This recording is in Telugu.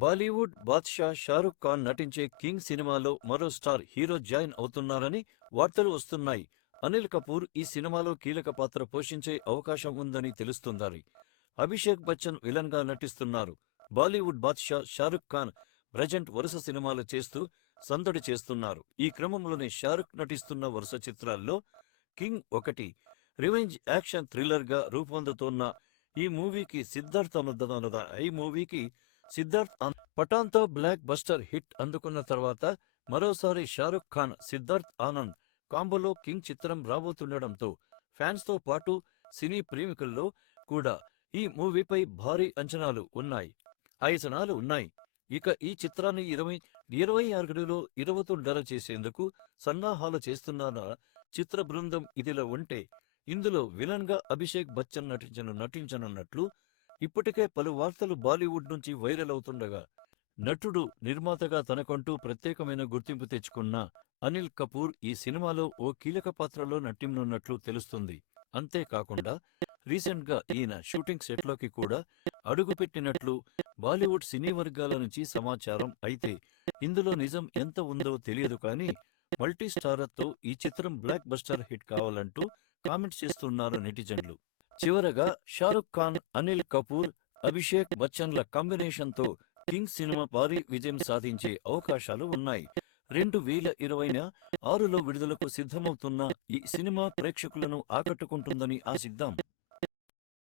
బాలీవుడ్ బాద్‌షా షారుఖ్ ఖాన్ నటించే 'కింగ్' సినిమాలో మరో స్టార్ హీరో జాయిన్ అవుతున్నారని వార్తలు వస్తున్నాయి. అనిల్ కపూర్ ఈ సినిమాలో కీలక పాత్ర పోషించే అవకాశం ఉందని తెలుస్తోంది. అభిషేక్ బచ్చన్ విలన్‌గా నటిస్తున్నారు. బాలీవుడ్ బాద్‌షా షారుఖ్ ఖాన్ ప్రెజెంట్ వరుస సినిమాలు చేస్తూ సందడి చేస్తున్నారు. ఈ క్రమంలోనే షారుఖ్ నటిస్తున్న వరుస చిత్రాల్లో 'కింగ్' ఒకటి. రివెంజ్ యాక్షన్ థ్రిల్లర్‌గా రూపొందుతోన్న ఈ మూవీకి సిద్ధార్థ్ పఠాన్‌తో బ్లాక్ బస్టర్ హిట్ అందుకున్న తర్వాత మరోసారి షారుఖ్ ఖాన్, సిద్ధార్థ్ ఆనంద్ కాంబోలో 'కింగ్' చిత్రం రాబోతుండడంతో ఫ్యాన్స్‌తో పాటు సినీ ప్రేమికుల్లో కూడా ఈ మూవీపై భారీ అంచనాలు ఉన్నాయి. ఇక ఈ చిత్రాన్ని 26లో విడుదల చేసేందుకు సన్నాహాలు చేస్తున్న చిత్ర బృందం ఇదిలా ఉంటే, ఇందులో విలన్‌గా అభిషేక్ బచ్చన్ నటించనున్నట్లు ఇప్పటికే పలు వార్తలు బాలీవుడ్ నుంచి వైరల్ అవుతుండగా, నటుడు, నిర్మాతగా తనకంటూ ప్రత్యేకమైన గుర్తింపు తెచ్చుకున్న అనిల్ కపూర్ ఈ సినిమాలో ఓ కీలక పాత్రలో నటించనున్నట్లు తెలుస్తుంది. అంతేకాకుండా రీసెంట్‌గా ఈయన షూటింగ్ సెట్‌లోకి కూడా అడుగుపెట్టినట్లు బాలీవుడ్ సినీ వర్గాల నుంచి సమాచారం. అయితే ఇందులో నిజం ఎంత ఉందో తెలియదు కానీ, మల్టీ స్టారర్‌తో ఈ చిత్రం బ్లాక్ బస్టర్ హిట్ కావాలంటూ కామెంట్స్ చేస్తున్నారు నెటిజన్లు. చివరగా షారుఖ్ ఖాన్, అనిల్ కపూర్, అభిషేక్ బచ్చన్ల కాంబినేషన్‌తో 'కింగ్' సినిమా భారీ విజయం సాధించే అవకాశాలు ఉన్నాయి. 2026లో విడుదలకు సిద్ధమవుతున్న ఈ సినిమా ప్రేక్షకులను ఆకట్టుకుంటుందని ఆశిద్దాం.